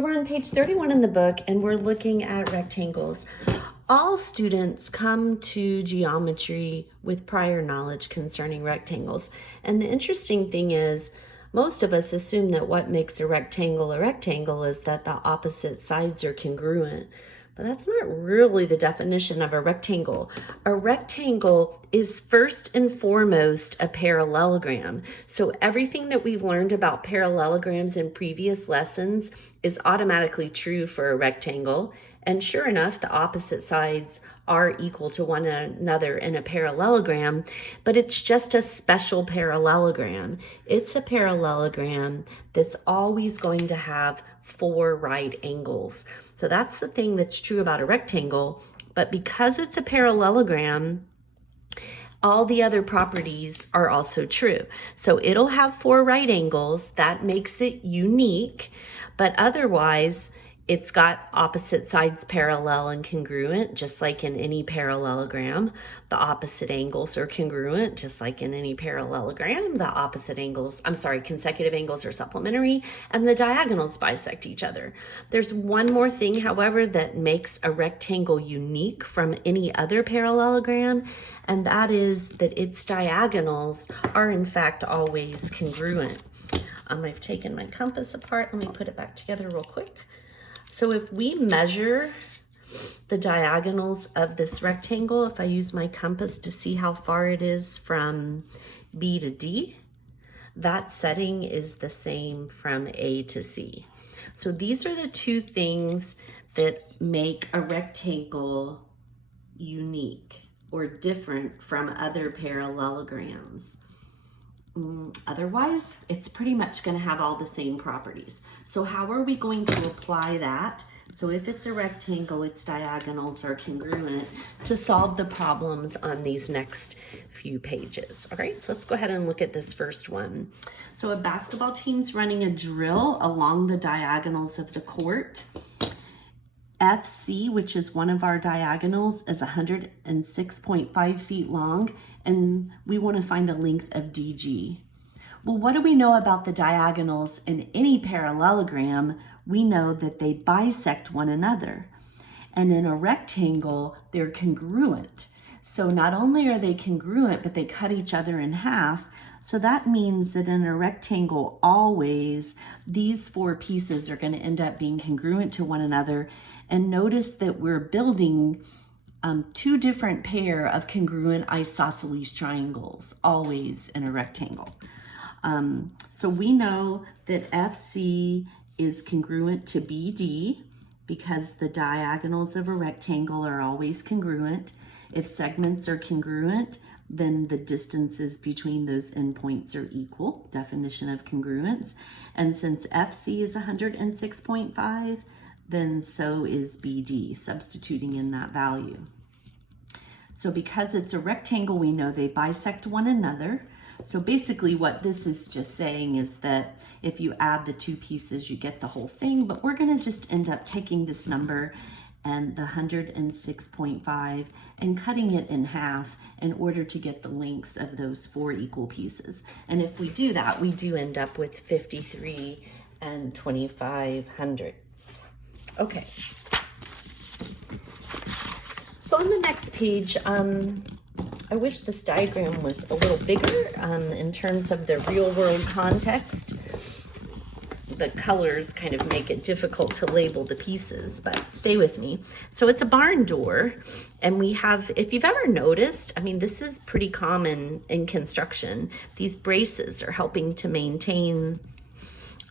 We're on page 31 in the book, and we're looking at rectangles. All students come to geometry with prior knowledge concerning rectangles. And the interesting thing is, most of us assume that what makes a rectangle is that the opposite sides are congruent. But that's not really the definition of a rectangle. A rectangle is first and foremost a parallelogram. So everything that we've learned about parallelograms in previous lessons is automatically true for a rectangle. And sure enough, the opposite sides are equal to one another in a parallelogram, but it's just a special parallelogram. It's a parallelogram that's always going to have 4 right angles. So that's the thing that's true about a rectangle, but because it's a parallelogram, all the other properties are also true. So it'll have 4 right angles. That makes it unique, but otherwise, it's got opposite sides parallel and congruent, just like in any parallelogram. The opposite angles are congruent, just like in any parallelogram. The consecutive angles are supplementary, and the diagonals bisect each other. There's one more thing, however, that makes a rectangle unique from any other parallelogram, and that is that its diagonals are in fact always congruent. I've taken my compass apart. Let me put it back together real quick. So if we measure the diagonals of this rectangle, if I use my compass to see how far it is from B to D, that setting is the same from A to C. So these are the 2 things that make a rectangle unique or different from other parallelograms. Otherwise, it's pretty much going to have all the same properties. So how are we going to apply that? So if it's a rectangle, its diagonals are congruent to solve the problems on these next few pages. All right, so let's go ahead and look at this first one. So a basketball team's running a drill along the diagonals of the court. FC, which is one of our diagonals, is 106.5 feet long, and we want to find the length of DG. Well, what do we know about the diagonals in any parallelogram? We know that they bisect one another. And in a rectangle, they're congruent. So not only are they congruent, but they cut each other in half. So that means that in a rectangle, always these 4 pieces are going to end up being congruent to one another. And notice that we're building 2 different pair of congruent isosceles triangles, always in a rectangle. So we know that FC is congruent to BD because the diagonals of a rectangle are always congruent. If segments are congruent, then the distances between those endpoints are equal, definition of congruence. And since FC is 106.5, then so is BD, substituting in that value. So because it's a rectangle, we know they bisect one another. So basically what this is just saying is that if you add the 2 pieces, you get the whole thing, but we're gonna just end up taking this number and the 106.5 and cutting it in half in order to get the lengths of those 4 equal pieces. And if we do that, we do end up with 53 and 25/100ths. Okay. So on the next page, I wish this diagram was a little bigger in terms of the real world context. The colors kind of make it difficult to label the pieces, but stay with me. So it's a barn door, and we have, if you've ever noticed, I mean, this is pretty common in construction. These braces are helping to maintain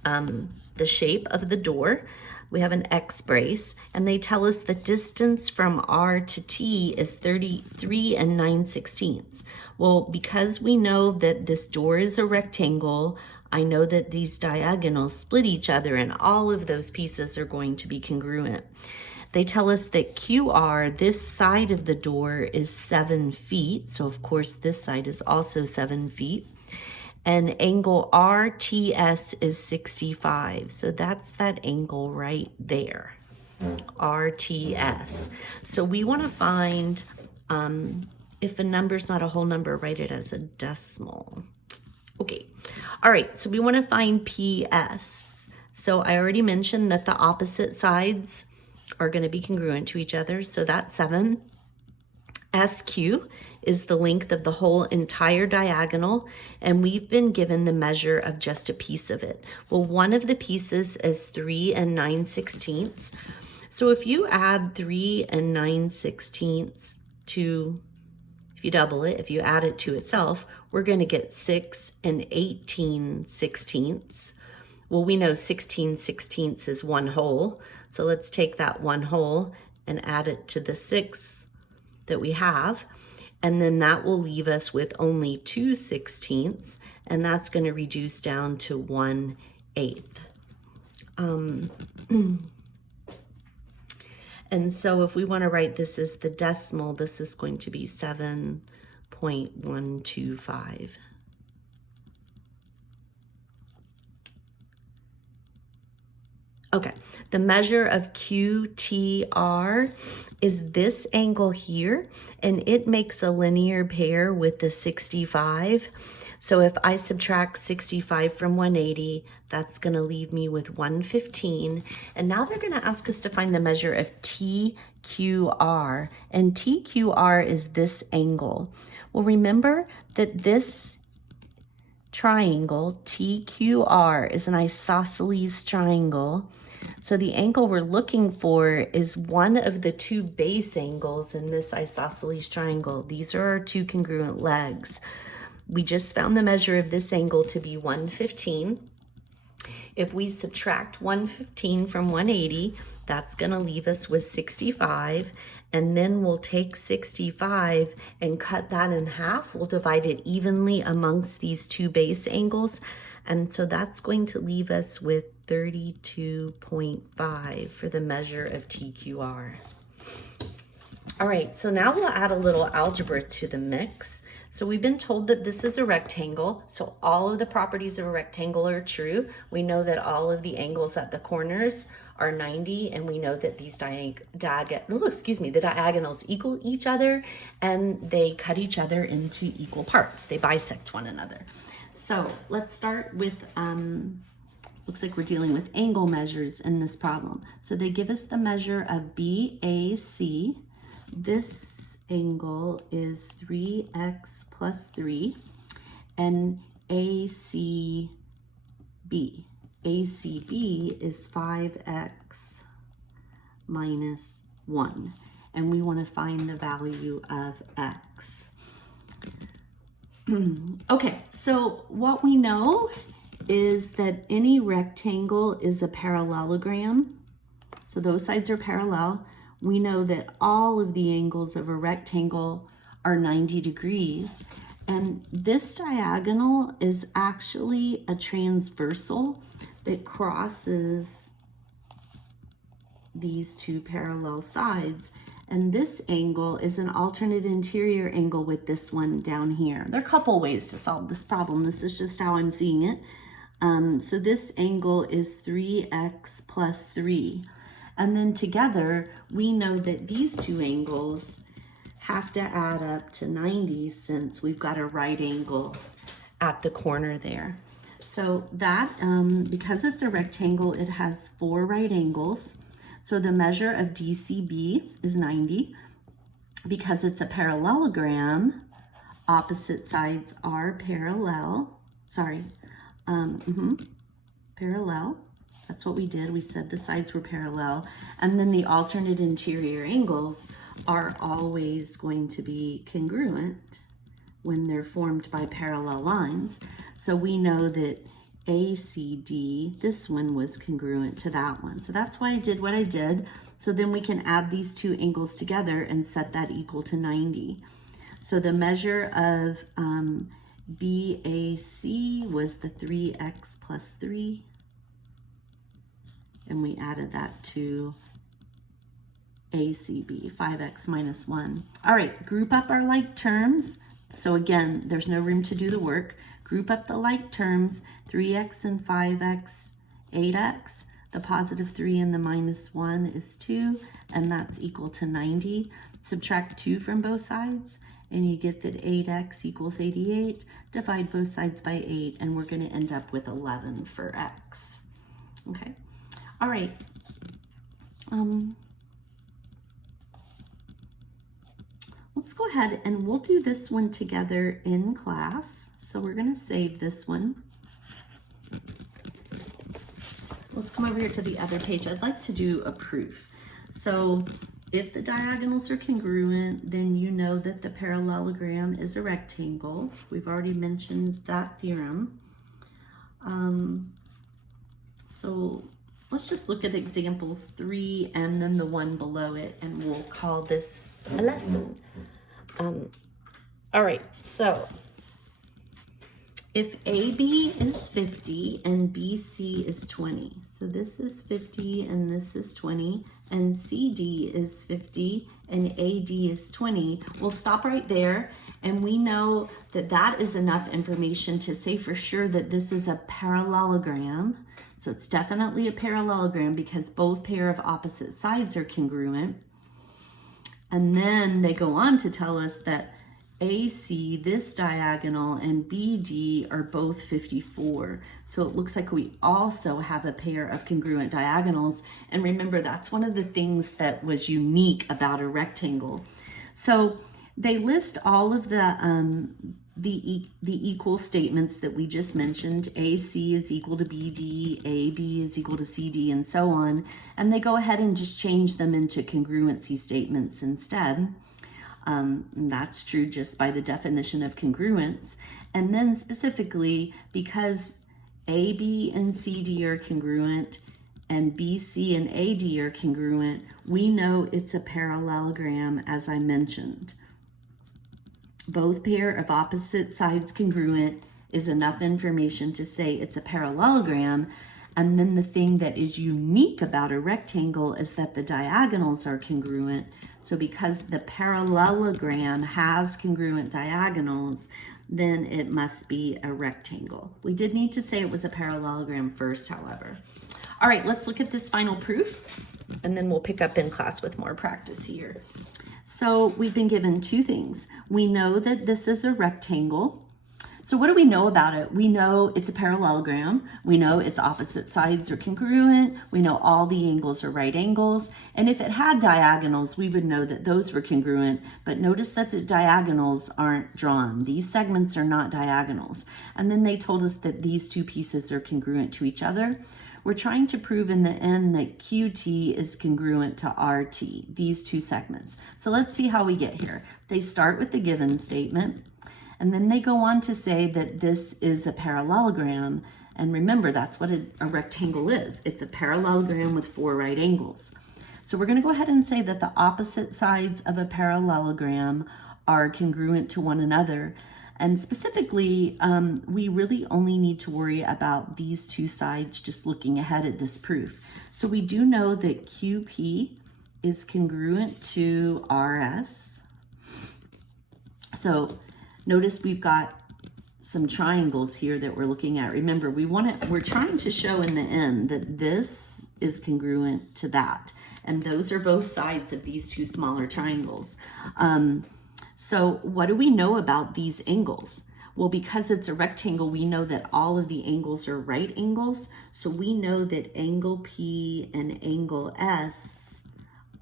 the shape of the door. We have an X brace, and they tell us the distance from R to T is 33 9/16. Well, because we know that this door is a rectangle, I know that these diagonals split each other, and all of those pieces are going to be congruent. They tell us that QR, this side of the door, is 7 feet. So of course, this side is also 7 feet. And angle RTS is 65. So that's that angle right there, RTS. So we want to find, if a number's not a whole number, write it as a decimal. Okay, all right, so we want to find PS. So I already mentioned that the opposite sides are going to be congruent to each other. So that's 7. SQ is the length of the whole entire diagonal, and we've been given the measure of just a piece of it. Well, one of the pieces is 3 9/16. So if you add 3 9/16 to, if you double it, if you add it to itself, we're going to get 6 18/16. Well, we know 16/16 is 1 whole. So let's take that 1 whole and add it to the 6 that we have. And then that will leave us with only 2/16, and that's going to reduce down to 1/8. And so if we want to write this as the decimal, this is going to be 7.125. Okay, the measure of QTR is this angle here, and it makes a linear pair with the 65. So if I subtract 65 from 180, that's going to leave me with 115. And now they're going to ask us to find the measure of TQR, and TQR is this angle. Well, remember that this triangle, TQR, is an isosceles triangle. So the angle we're looking for is one of the 2 base angles in this isosceles triangle. These are our 2 congruent legs. We just found the measure of this angle to be 115. If we subtract 115 from 180, that's going to leave us with 65. And then we'll take 65 and cut that in half. We'll divide it evenly amongst these 2 base angles. And so that's going to leave us with 32.5 for the measure of TQR. All right, so now we'll add a little algebra to the mix. So we've been told that this is a rectangle, so all of the properties of a rectangle are true. We know that all of the angles at the corners are 90, and we know that these the diagonals equal each other, and they cut each other into equal parts. They bisect one another. So let's start with, looks like we're dealing with angle measures in this problem. So they give us the measure of BAC. This angle is 3x plus 3, and ACB. ACB is 5x minus 1, and we want to find the value of x. Okay, so what we know is that any rectangle is a parallelogram. So those sides are parallel. We know that all of the angles of a rectangle are 90 degrees. And this diagonal is actually a transversal that crosses these 2 parallel sides. And this angle is an alternate interior angle with this one down here. There are a couple ways to solve this problem. This is just how I'm seeing it. So this angle is 3x plus 3. And then together, we know that these 2 angles have to add up to 90 since we've got a right angle at the corner there. So that, because it's a rectangle, it has 4 right angles. So the measure of DCB is 90. Because it's a parallelogram, opposite sides are parallel. Parallel. That's what we did. We said the sides were parallel. And then the alternate interior angles are always going to be congruent when they're formed by parallel lines. So we know that ACD, this one was congruent to that one. So that's why I did what I did. So then we can add these 2 angles together and set that equal to 90. So the measure of BAC was the 3x plus 3. And we added that to ACB, 5x minus 1. All right, group up our like terms. So again, there's no room to do the work. Group up the like terms, 3x and 5x, 8x. The positive 3 and the minus 1 is 2, and that's equal to 90. Subtract 2 from both sides, and you get that 8x equals 88. Divide both sides by 8, and we're going to end up with 11 for x. Okay. All right. Let's go ahead and we'll do this one together in class. So we're going to save this one. Let's come over here to the other page. I'd like to do a proof. So if the diagonals are congruent, then you know that the parallelogram is a rectangle. We've already mentioned that theorem. So let's just look at examples 3 and then the one below it, and we'll call this a lesson. All right, so if AB is 50 and BC is 20, so this is 50 and this is 20, and CD is 50 and AD is 20, we'll stop right there, and we know that that is enough information to say for sure that this is a parallelogram. So it's definitely a parallelogram because both pair of opposite sides are congruent. And then they go on to tell us that AC, this diagonal, and BD are both 54. So it looks like we also have a pair of congruent diagonals. And remember, that's one of the things that was unique about a rectangle. So they list all of the equal statements that we just mentioned. AC is equal to BD, AB is equal to CD, and so on. And they go ahead and just change them into congruency statements instead. That's true just by the definition of congruence. And then specifically, because AB and CD are congruent and BC and AD are congruent, we know it's a parallelogram, as I mentioned. Both pair of opposite sides congruent is enough information to say it's a parallelogram. And then the thing that is unique about a rectangle is that the diagonals are congruent. So because the parallelogram has congruent diagonals, then it must be a rectangle. We did need to say it was a parallelogram first, however. All right, let's look at this final proof, and then we'll pick up in class with more practice here. So we've been given two things. We know that this is a rectangle. So what do we know about it? We know it's a parallelogram. We know its opposite sides are congruent. We know all the angles are right angles. And if it had diagonals, we would know that those were congruent. But notice that the diagonals aren't drawn. These segments are not diagonals. And then they told us that these two pieces are congruent to each other. We're trying to prove in the end that QT is congruent to RT, these two segments. So let's see how we get here. They start with the given statement, and then they go on to say that this is a parallelogram. And remember, that's what a rectangle is. It's a parallelogram with 4 right angles. So we're going to go ahead and say that the opposite sides of a parallelogram are congruent to one another. And specifically, we really only need to worry about these two sides just looking ahead at this proof. So we do know that QP is congruent to RS. So notice we've got some triangles here that we're looking at. Remember, we're trying to show in the end that this is congruent to that. And those are both sides of these two smaller triangles. So what do we know about these angles? Well, because it's a rectangle, we know that all of the angles are right angles. So we know that angle P and angle S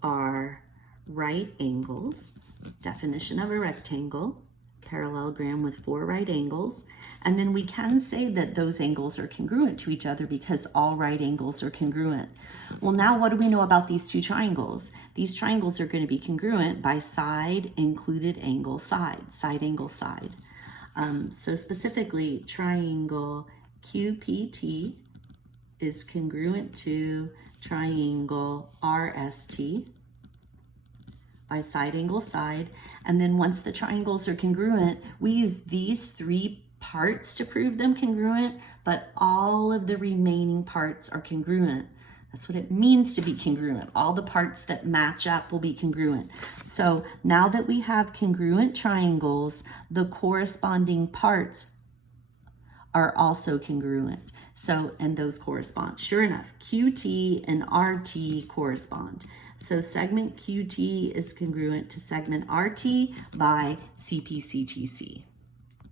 are right angles. Definition of a rectangle, parallelogram with 4 right angles. And then we can say that those angles are congruent to each other because all right angles are congruent. Well, now what do we know about these two triangles? These triangles are going to be congruent by side included angle side, side angle side. So specifically, triangle QPT is congruent to triangle RST by side angle side. And then once the triangles are congruent, we use these 3 parts to prove them congruent, but all of the remaining parts are congruent. That's what it means to be congruent. All the parts that match up will be congruent. So now that we have congruent triangles, the corresponding parts are also congruent. So, and those correspond. Sure enough, QT and RT correspond. So segment QT is congruent to segment RT by CPCTC.